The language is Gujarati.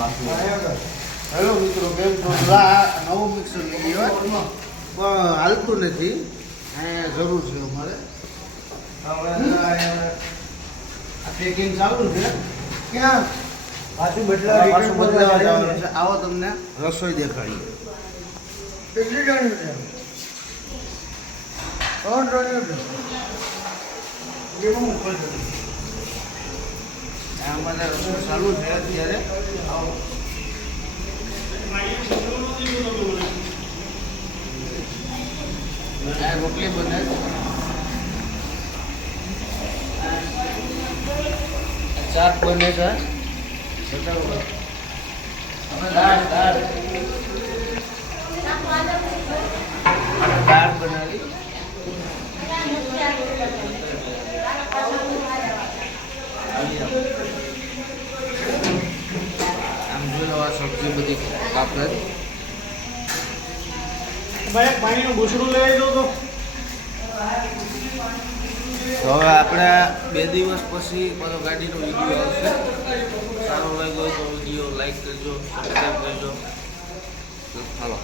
હેલો મિત્રો, કેમ છો? નવું મિક્સર લઈ આવ્યા પણ હાલતું નથી. અહીંયા જરૂર છે અમારે. આ પેકિંગ ચાલુ છે. ક્યાં પાછું બદલાવા જવાનું છે. આવો તમને રસોઈ દેખાડીએ. કેટલી ટન છે? 3 ટન છે. એમાં ઉપર છે. અમારે રસોઈ ચાલુ છે અત્યારે. આવો રોટલી બને, શાક બને છે, દાળ બનાવી. આમ જોઈ લો, આ સબ્જી બધી કાપડ. ભાઈ પાણીનું બુસડું લઈ દો તો. હવે આપણે 2 દિવસ પછી પાછો ગાડીનો વિડીયો આવશે. સારો લાગ્યો હોય તો વિડીયો લાઈક કરજો, સબસ્ક્રાઈબ કરજો. હાલો.